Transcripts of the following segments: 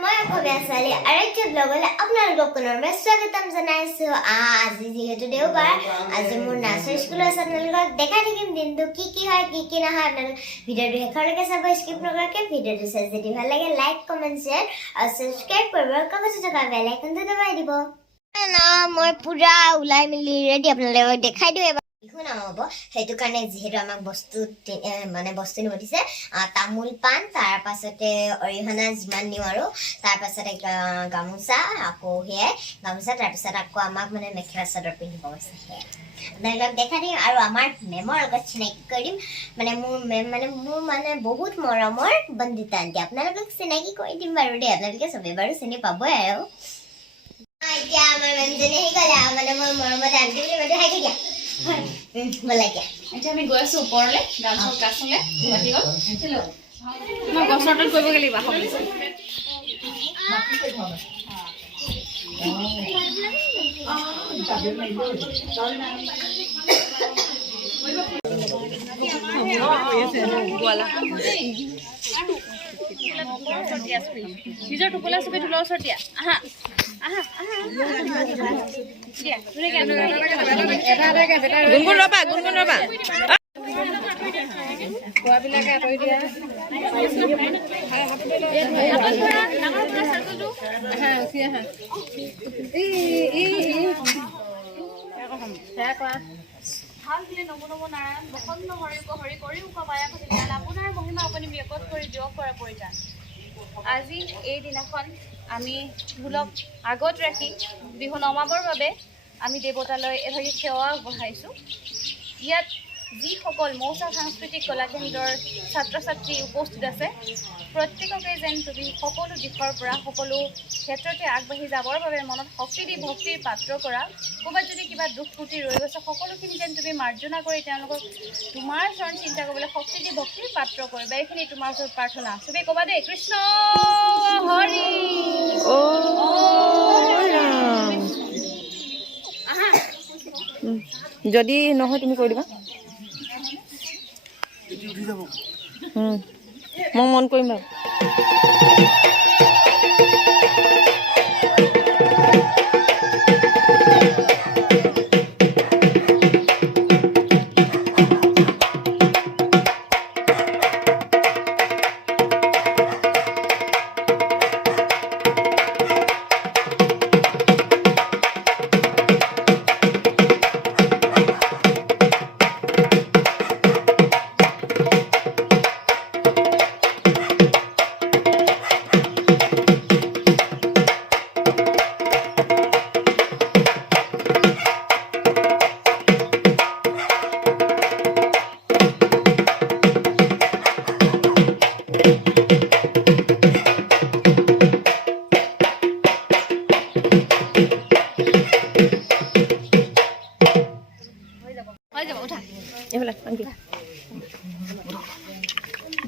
মই অসমীয়া ছোৱালী আৰাধ্য ব্লগলৈ আপোনালোকক পুনৰবাৰ স্বাগতম জনাইছো। আজি যিহেতু দেওবাৰ, আজি মোৰ নাৰ্চাৰী স্কুলৰ আছে। আপোনালোকক দেখাই থাকিম দিনটো কি কি হয় কি কি নহয়। আপোনালোক ভিডিঅ'টো শেষলৈকে চাব, স্কিপ নকৰাকৈ ভিডিঅ'টো চাই। যদি ভাল লাগে লাইক কমেণ্ট শ্বেয়াৰ আৰু ছাবস্ক্ৰাইব কৰিব, কাষতে থকা বেল আইকনটো দবাই দিব। মই পুৰা ওলাই মেলি ৰেডি, আপোনালোকক দেখাই দিওঁ এবাৰ। বিহু নাম হ'ব, সেইটো কাৰণে যিহেতু আমাক বস্তু নিব দিছে, তামোল পাণ, তাৰ পাছতে অৰিহণা যিমান নিওঁ আৰু তাৰ পাছতে গামোচা, আকৌ সেয়াই গামোচা, তাৰপিছত আকৌ আমাক মেখেলা চাদৰ পিন্ধিব গৈছে। সেয়াই আপোনালোকক দেখাই দিম আৰু আমাৰ মেমৰ লগত চিনাকি কৰি দিম। মোৰ মেম মোৰ বহুত মৰমৰ বন্দিতা আন্টি, আপোনালোকক চিনাকি কৰি দিম বাৰু দেই। আপোনালোকে চবেই বাৰু চিনি পাবই আৰু। এতিয়া আমাৰ মেমজনী আহি গ'লে, মই মৰমত আন্টি বুলি মাতি হাই দিয়া। এতিয়া আমি গৈ আছো ওপৰলে, গাছলে মই গছৰ তলত কৰিব লাগিব। নিজৰ টোপোলা চুপি তোলৰ ওচৰত দিয়া। আহা গুণগুণ ৰবা, গুণগুণ ৰবা। খোৱাবিলাকে আঁতৰি দিয়া। নাৰায়ণ বসন্ত হৰি হৰি কৰি আপোনাৰ মহিমা আপুনি ব্যকত কৰি যোগ কৰা পৰিত্ৰাণ। আজি এই দিনাখন আমি ঢোলক আগত ৰাখি বিহু নমাবৰ বাবে আমি দেৱতালৈ এভাগি সেৱা আগবঢ়াইছোঁ। ইয়াত যিসকল মৌচা সাংস্কৃতিক কলা কেন্দ্ৰৰ ছাত্ৰ ছাত্ৰী উপস্থিত আছে, প্ৰত্যেককে যেন তুমি সকলো দিশৰ পৰা সকলো ক্ষেত্ৰতে আগবাঢ়ি যাবৰ বাবে মনত শক্তি দি ভক্তিৰ পাত্ৰ কৰা। ক'ৰবাত যদি কিবা দুখ ত্ৰুটি ৰৈ গৈছে, সকলোখিনি যেন তুমি মাৰ্জনা কৰি তেওঁলোকক তোমাৰ চৰণ চিন্তা কৰিবলৈ শক্তি দি ভক্তিৰ পাত্ৰ কৰিবা। এইখিনি তোমাৰ ওচৰত প্ৰাৰ্থনা। চবেই ক'বা দেই, কৃষ্ণ হৰি যদি নহয় তুমি কৈ দিবা, মই মন কৰিম বাৰু।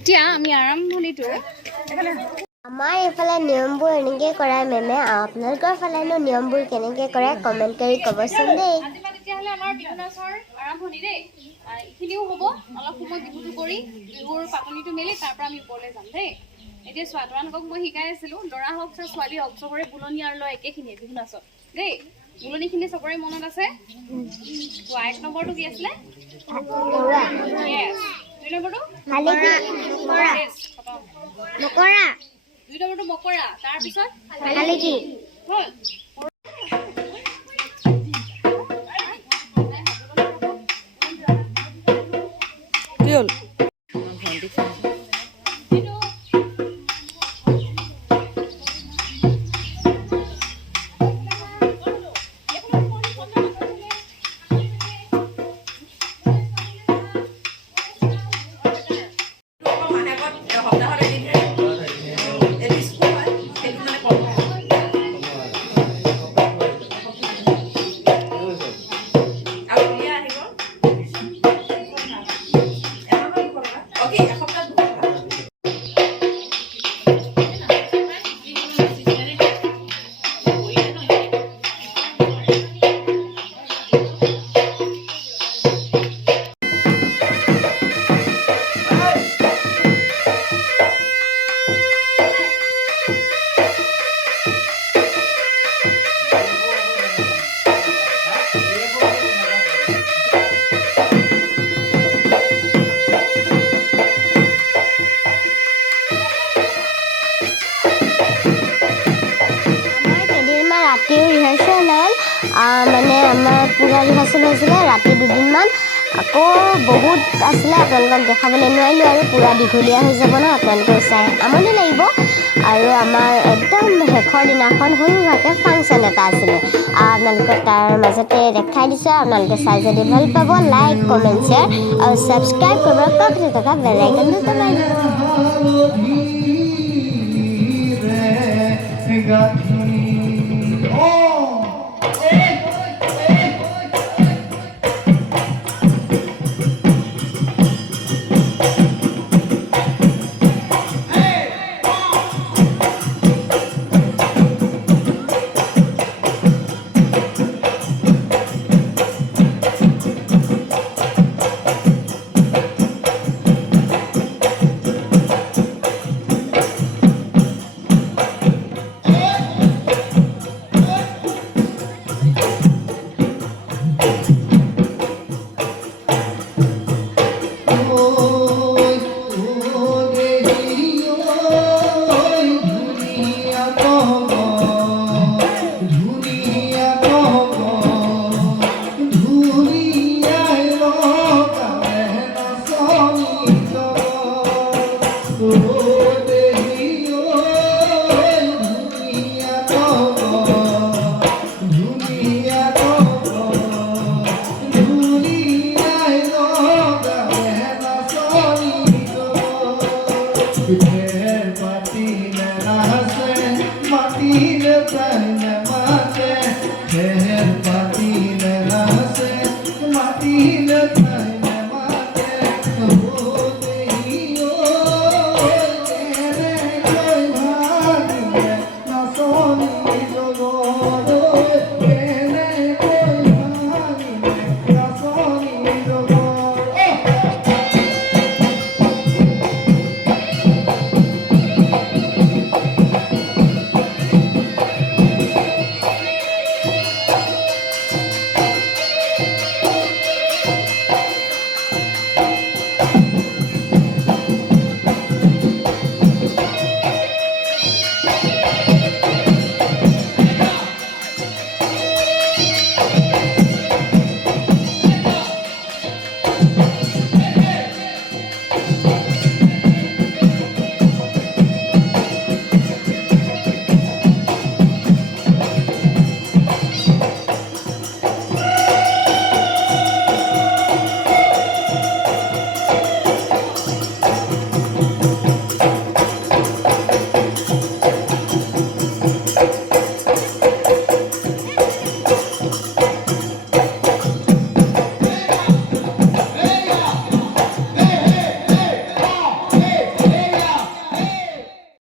এতিয়া আমি আৰম্ভণিটো আমাৰ এইফালে নিয়মবোৰ এনেকৈ কৰাই মেমে। আপোনালোকৰ ফালেনো নিয়মবোৰ কেনেকৈ কৰে কমেণ্ট কৰি ক'বচোন দেই। তেতিয়াহ'লে আমাৰ বিহু নাচৰ আৰম্ভণি দেই। এইখিনিও হ'ব, অলপ সময় বিহুটো কৰি বিহুৰ পাতনিটো মেলি তাৰ পৰা আমি ওপৰলৈ যাম দেই। এতিয়া চোৱা, তোমালোকক মই শিকাই আছিলোঁ, ল'ৰা হওক চাই ছোৱালী হওক চবৰে বুলনি আৰু লয় একেখিনিয়ে বিহু নাচত দেই। বুলনিখিনি চবৰে মনত আছে? 1 নম্বৰটো কি আছিলে? 2 নম্বৰটো মকৰা, 2 নম্বৰটো মকৰা, তাৰপিছত হ'ল। কি হ'ল? মানে আমাৰ পূৰা ৰিহাৰ্চেল হৈছিলে ৰাতি 2 দিনমান আকৌ বহুত আছিলে আপোনালোকক দেখাবলৈ নোৱাৰিলোঁ আৰু পূৰা দীঘলীয়া হৈ যাব ন আপোনালোকে চাই আমনি লাগিব আৰু আমাৰ একদম শেষৰ দিনাখন সৰুভাৱে ফাংচন এটা আছিলে আপোনালোকক তাৰ মাজতে দেখাই দিছোঁ আপোনালোকে চাই যদি ভাল পাব লাইক কমেণ্ট শ্বেয়াৰ আৰু ছাবস্ক্ৰাইব কৰিব কাষতে থকা বেল আইকনটো দবাই Mati na hase, mati na